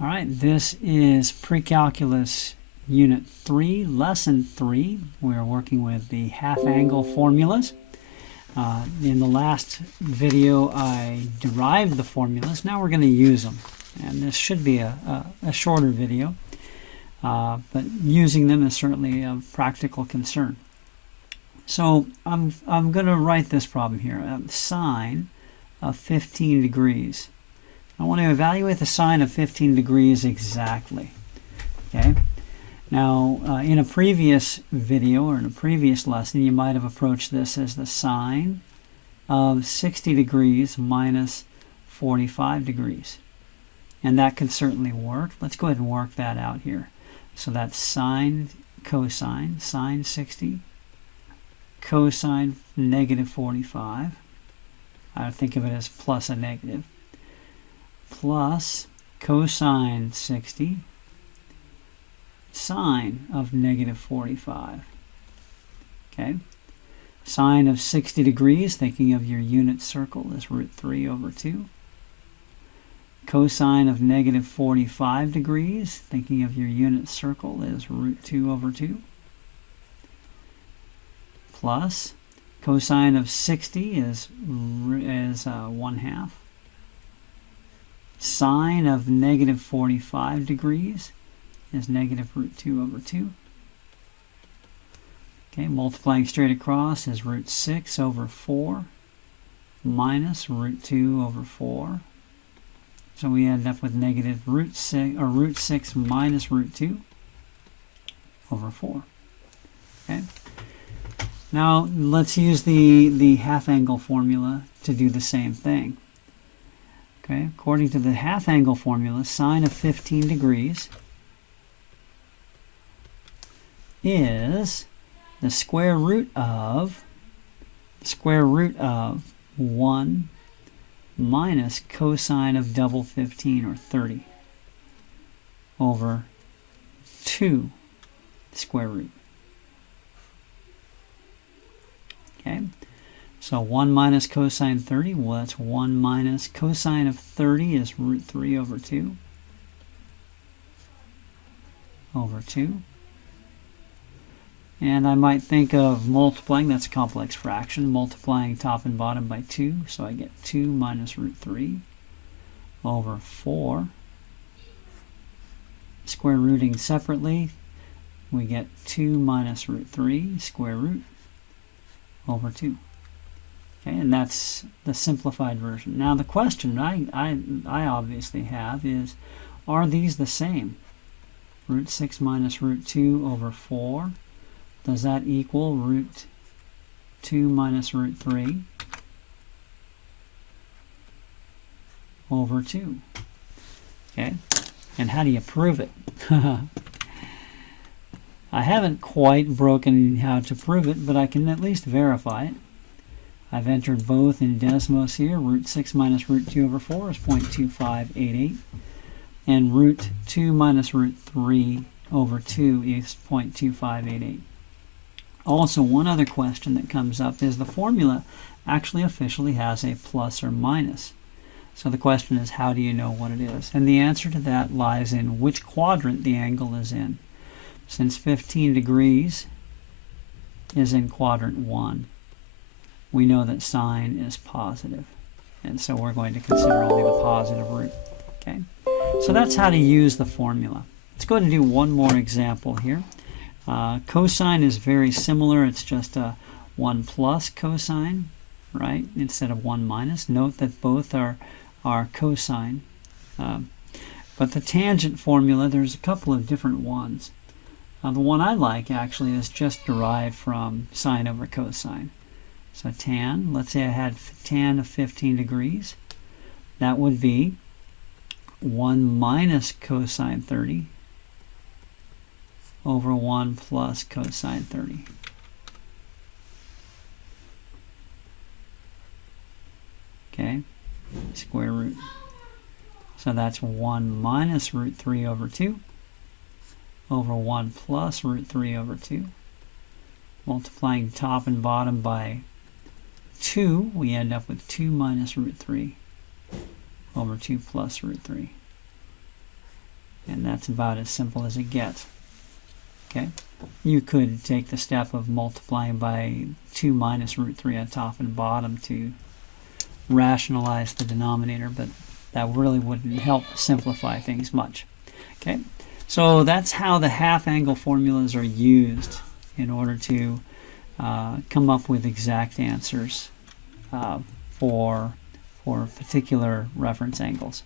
All right, this is Pre-Calculus Unit 3, Lesson 3. We're working with the half-angle formulas. In the last video, I derived the formulas. Now we're going to use them. And this should be a shorter video, but using them is certainly of practical concern. So I'm going to write this problem here. Sine of 15 degrees. I want to evaluate the sine of 15 degrees exactly. Okay. Now, in a previous video or in a previous lesson, you might have approached this as the sine of 60 degrees minus 45 degrees. And that can certainly work. Let's go ahead and work that out here. So that's sine, cosine, sine 60, cosine negative 45. I think of it as plus a negative. Plus cosine 60, sine of negative 45. Okay. Sine of 60 degrees, thinking of your unit circle, is root 3 over 2. Cosine of negative 45 degrees, thinking of your unit circle, is root 2 over 2. Plus cosine of 60 is 1/2. Sine of negative 45 degrees is negative root 2 over 2. Okay, multiplying straight across is root 6 over 4 minus root 2 over 4. So we end up with negative root 6 minus root 2 over 4. Okay. Now let's use the half-angle formula to do the same thing. Okay, according to the half-angle formula, sine of 15 degrees is the square root of 1 minus cosine of double 15, or 30, over 2 square root. Okay. So 1 minus cosine 30, well, that's 1 minus cosine of 30 is root 3 over 2. Over 2. And I might think of multiplying, that's a complex fraction, multiplying top and bottom by 2. So I get 2 minus root 3 over 4. Square rooting separately, we get 2 minus root 3 square root over 2. Okay, and that's the simplified version. Now the question I obviously have is, are these the same? Root 6 minus root 2 over 4. Does that equal root 2 minus root 3 over 2? Okay, and how do you prove it? I haven't quite broken how to prove it, but I can at least verify it. I've entered both in Desmos here. Root 6 minus root 2 over 4 is 0.2588. And root 2 minus root 3 over 2 is 0.2588. Also, one other question that comes up is the formula actually officially has a plus or minus. So the question is, how do you know what it is? And the answer to that lies in which quadrant the angle is in. Since 15 degrees is in quadrant 1, we know that sine is positive. And so we're going to consider only the positive root. Okay, so that's how to use the formula. Let's go ahead and do one more example here. Cosine is very similar. It's just a 1 plus cosine, right, instead of 1 minus. Note that both are cosine. But the tangent formula, there's a couple of different ones. The one I like actually is just derived from sine over cosine. So tan, let's say I had tan of 15 degrees. That would be 1 minus cosine 30 over 1 plus cosine 30. Okay, square root. So that's 1 minus root 3 over 2 over 1 plus root 3 over 2. Multiplying top and bottom by 2, we end up with 2 minus root 3 over 2 plus root 3. And that's about as simple as it gets. Okay, you could take the step of multiplying by 2 minus root 3 on top and bottom to rationalize the denominator, but that really wouldn't help simplify things much. Okay, so that's how the half angle formulas are used in order to come up with exact answers for particular reference angles.